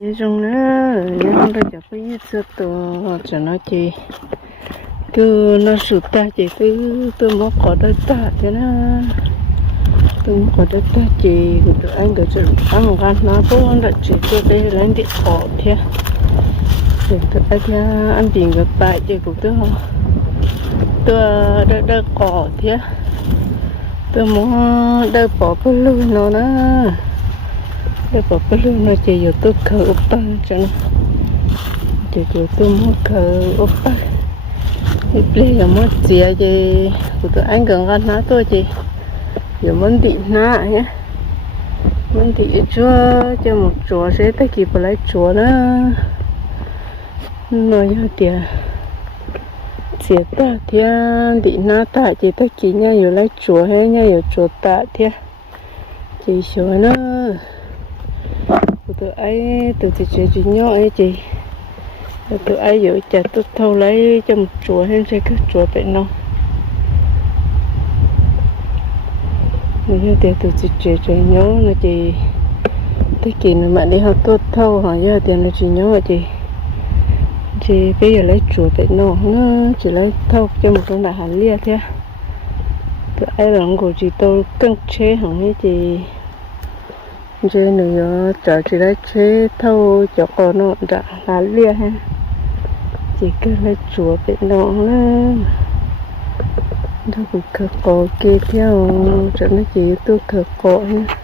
nói chung nữa nếu không được cho cái gì sửa cho nó chỉ nó sụt ta chỉ cứ tôi mất có đất ta thế nó tôi mất có đất ta chỉ tụi anh cứ chỉ ăn gan nó bố đã chỉ cho đây là anh đi khó thế. Thì tụi anh thì anh tìm cái chỉ của tôi tôi đã đã cỏ thế. Tôi muốn đỡ bỏ cái lưới nó nữa để bỏ cái lương nó chỉ dụ tôi khờ ốp băng cho nó chỉ dụ tôi mua khờ ốp băng thì bây giờ mua chè gì của tôi anh gần gần nó tôi chị. Giờ muốn bị nạ nhé muốn bị chúa, cho một chúa sẽ tới kịp lấy chúa đó. Nó giờ tiền chỉ ta thiên đi na ta chỉ ta kia nhau lấy chúa hay nhau chúa ta thiên chỉ số nữa tụi ấy từ chị chị chị nhỏ ấy chị. Tụi ấy giữ chặt tôi thâu lấy cho một chùa hay sẽ cứ chùa vậy nó như tiền từ chị chị chị nhớ là chị. Thế kỷ nữa mà đi học tốt thâu hỏi giờ tiền là chị nhớ là chị? Chị bây giờ lấy chùa vậy nó nó chỉ lấy thâu cho một con đại hàn lia thế tụi ấy là của chị tôi căng chế hỏng ấy chị chế nữa chờ chị lấy chế thâu cho con nó đã lá lia ha. Chỉ cứ lấy chúa bị nó nữa đâu cũng khờ cổ kia theo. Chẳng nó chỉ tôi khờ cổ ha.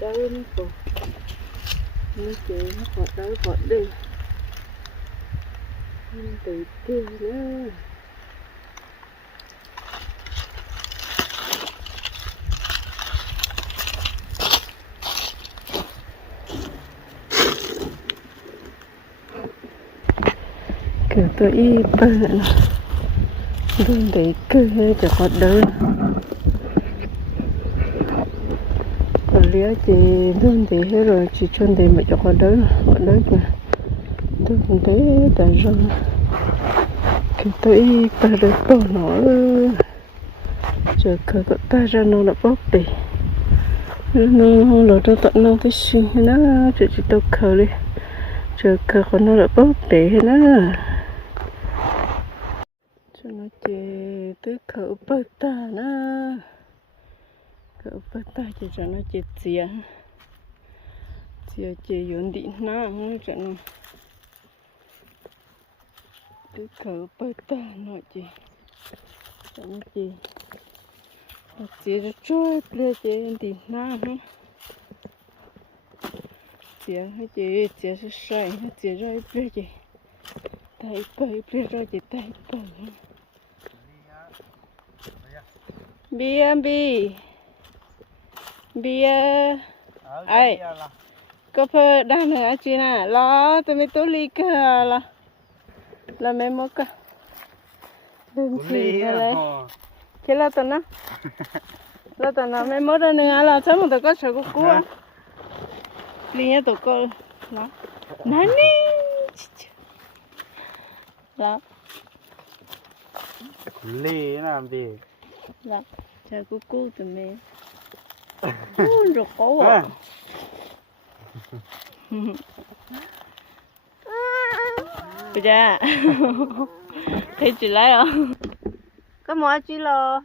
Đỡ nó còn Nó chị nó Phật đỡ Phật đi Mình tự kia nữa kiểu tôi y bơ đơn để cơ cho có đơn. Còn lía thì đơn để hết rồi chỉ chôn để mà cho có đơn có đơn mà. Tôi cũng thấy đã rồi cái tôi ta được bỏ nó giờ cơ có ta ra nó là bóp đi. Nó lỡ cho tận nó cái xin nó chỉ chỉ tôi khờ đi. Giờ cơ của nó là bóp để nó cho nó chê tới khẩu bơ ta na. Khẩu bơ ta chỉ cho nó chê chìa chìa chê yun đi na không cho nó tới khẩu bơ ta nó chê cho nó chê nó chê cho trôi ple chê đi na không chìa hay chê chìa sẽ sai hay chìa rồi bây chê tay bơi bây rồi chê tay bơi bia bi bia. Ai. có phơ đang nữa chị nè lo tôi mới tôi ly cơ là là mấy mốt cơ. Đừng chỉ lấy chỉ là tao nó. Là tao nó mấy mốt nữa. Là sao mà tao có sợ của cua. Ly nhá tao có nó nani đó Lê làm gì? Đó chờ của cô tụi mày. Ui, rồi cổ à. Bây giờ Thấy chị lấy rồi Có mua chị lo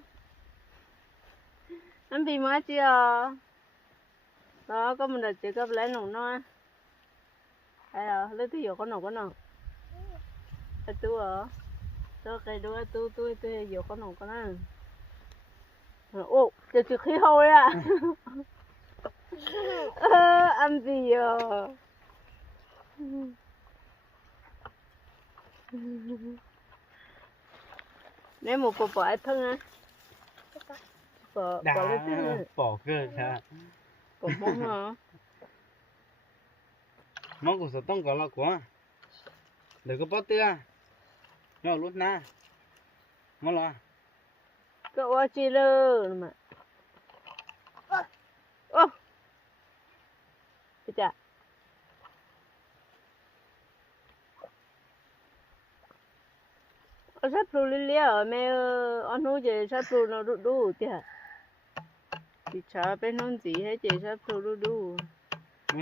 Anh bị mua chị à Đó, có mình là chị có lấy nồng nó. Hay à, lấy tí dụ có nồng có nồng. Tu à Tôi cái đứa tu tu tu dụ có nồng có nồng Ồ, giờ chị khí hôi à Ơ, ăn gì à Nếu một bộ bỏ thân á Bỏ, bỏ Đã á bỏ cơ cha. Bỏ mông hả Mong của sở tông có là của. Để có bó tưa. Nhỏ lúc na. Mong lo. Cậu qua chi lơ mà Ô! Bây giờ Ở sắp lù lì lì ở mẹ ăn hú chị sắp lù nó đủ đủ chứ Chị chả bên nón gì hết chị sắp lù đủ đủ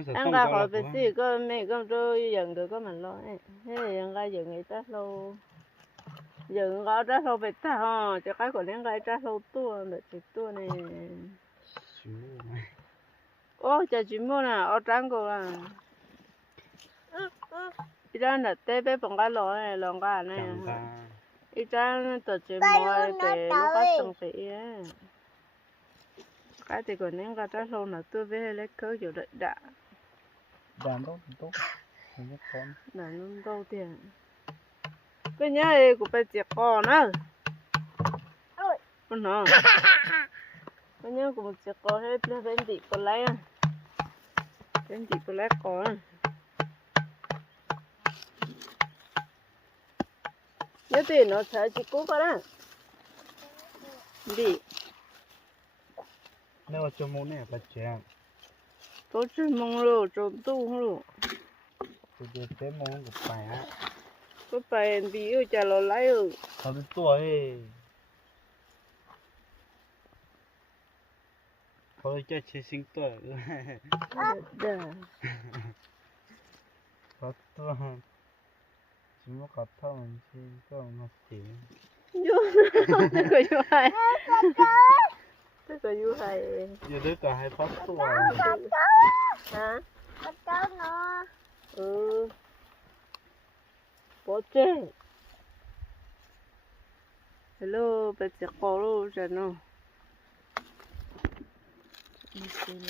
ra có khỏi bên gì có mẹ con tôi dần được có mình lo là anh ra dần người ta lâu Dần có ra lâu về ta hả Cho cái của anh ra ra lâu tua Được chị tua này ô chả chỉ mua nè ở trang cô à. Ít trang là tê bé bằng cái lỗ này lỗ cái này. Ít trang tổ chỉ mua để lúc xong thì á. Cái thì còn nên cái trang lâu là tôi về lấy cớ chỗ đợi đã. Đàn tốt tốt. Không có con. là luôn đâu tiền cái nhá ấy của bé chị con á con nó cái nhá của một con hết lên bên chị con lấy à bên chị con lấy con à nhớ tiền nó thấy chị cố con á đi Nếu mà cho môn này là trẻ. tôi chỉ mong rồi trộm tu rồi Tôi tới môn của phải á. Có phải đi ở chả lo rồi Có tới tuổi. Có chơi chơi sinh tuổi. Có tuổi. Chỉ có có thông chứ có mà chỉ. Thế có yêu hay Thế có yêu hay Giờ đứa cả hai phát tuổi. Hả? Ừ Bố chê hello bây giờ có luôn rồi nó đi tìm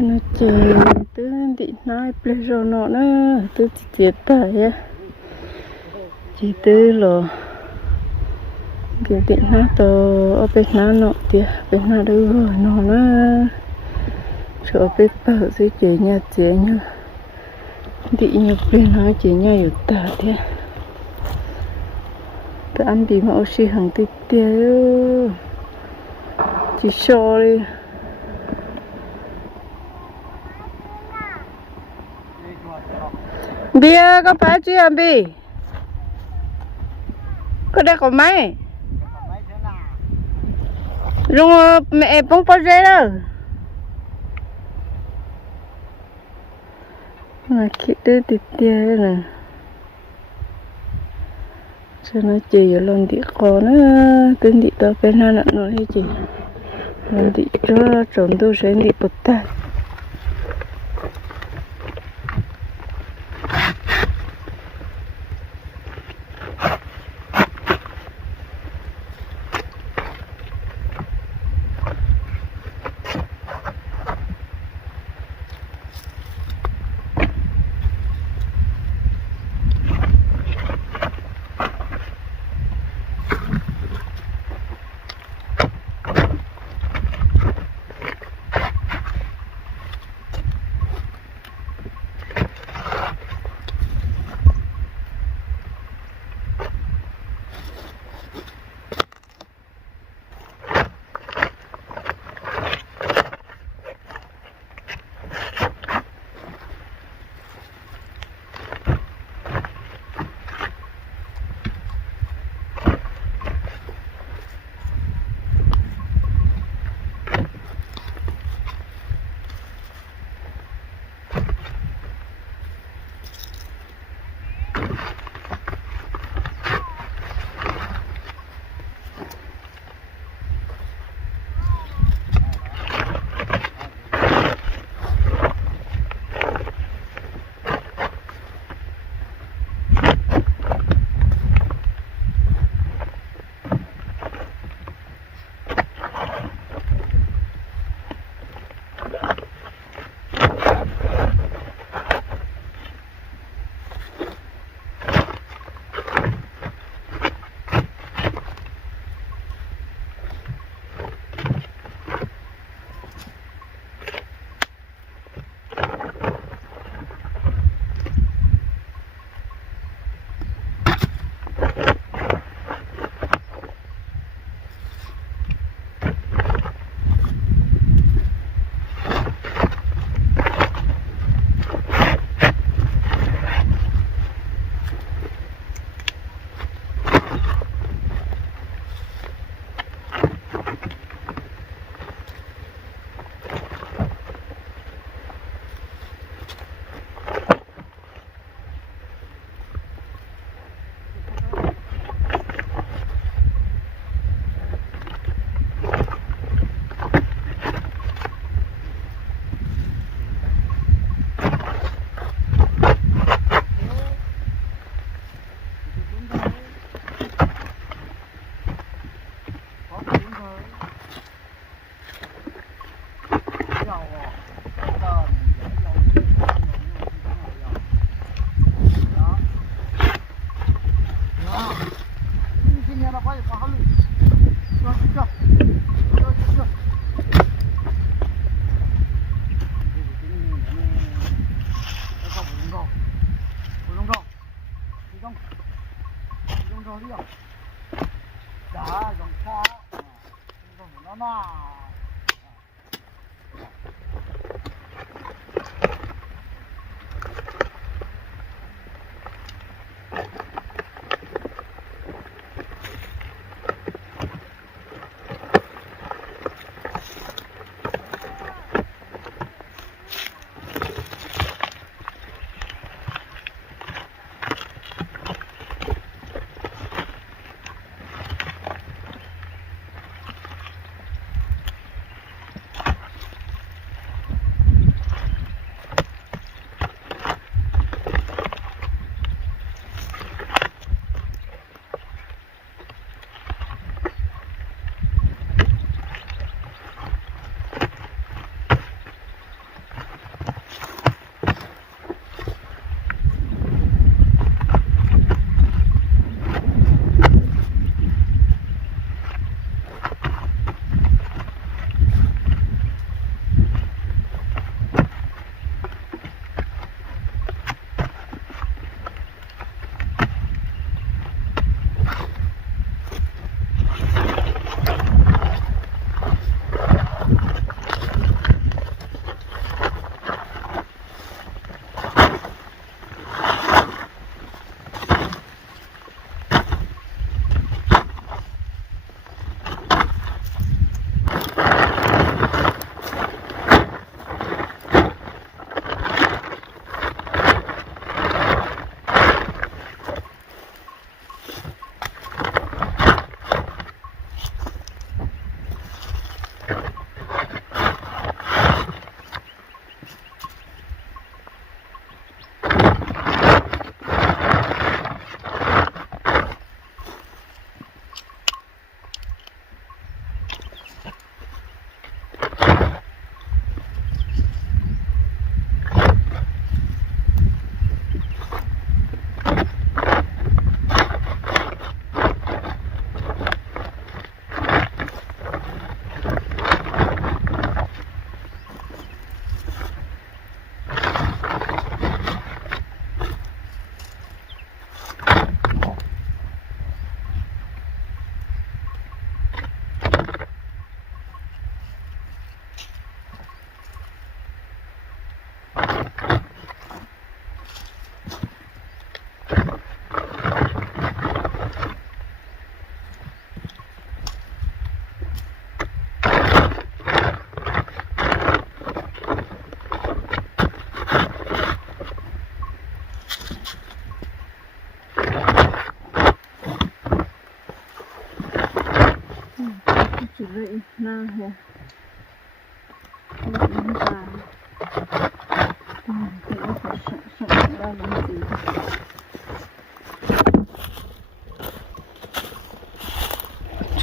cho nó chơi tứ đi nói pleasure nó nó tứ chè tay á. Chỉ tứ lo kiểu điện nó to ở bên nó nọ thì bên nó đưa nó nó chỗ bên bờ dưới chè nhà chè nhá. Đi nhập bên nó chè nhà ở tả thế. Tự ăn bị mà oxy hàng tí tiêu chỉ cho đi. Bia có phải chứ em bi? Có đây có máy? Rồi mẹ bông bao giờ đâu? Mà khi tới thì tia nè. Cho nó chỉ ở lần đi khó nó tên đi tao bên hà nào nó hay chỉ lần đi cho trộn tôi sẽ đi bột tay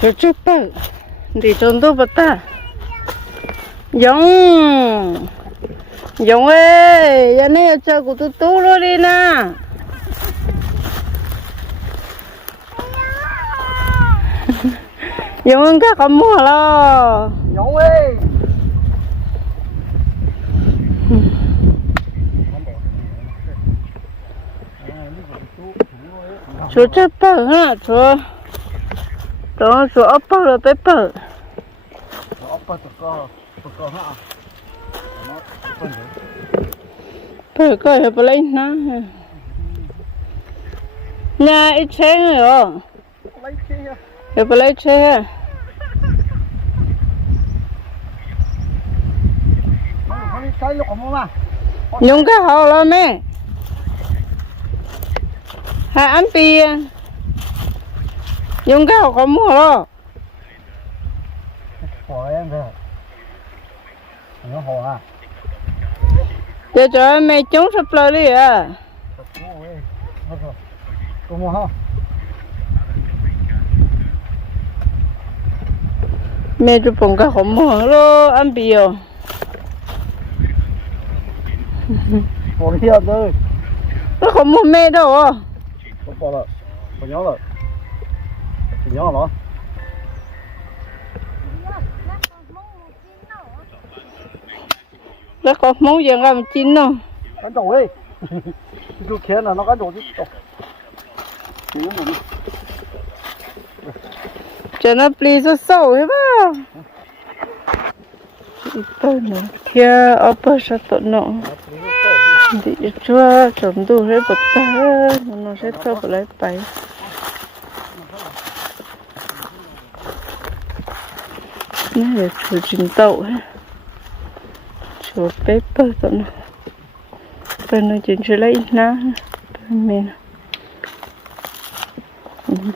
cho chút bự đi trong đó bắt ta. Giống. Giống ơi giờ này cho của tôi tu rồi đi nè. Giống ơn các con mua lo giống ơi. Chú chút bự ha chú đó ấp bự là bé bự apa tu kau tu kau ha bự coi hợp lấy nó. Nhà ít chén rồi hợp lấy mà. Nhung cái hậu là mẹ. Hai ăn bì nhung cái hậu có mua rồi bỏ em về. Nó hồ à? Giờ cho mẹ chống sập lời đi à. Cô mua không? mẹ chụp bông cái hậu mua rồi ăn bì rồi Bỏ đi rồi nó không mua mẹ đâu à Bỏ bỏ rồi Bỏ nhớ rồi Bỏ nhớ nó có món gì làm chín đâu. Cắn đầu ấy Chú khiến là nó cắn đầu chứ. Đi cho nó bì rất sâu hết ba ít bơ nữa kia ở bơ sao tụi nó đi chua chọn đồ hết bật ta nó sẽ cho bật lại bay nó là chuột chín tàu ha chuột paper tậu nó bên nó chín chưa lấy ná bên mình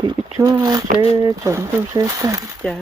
đi chua sẽ chồng tôi sẽ ta chả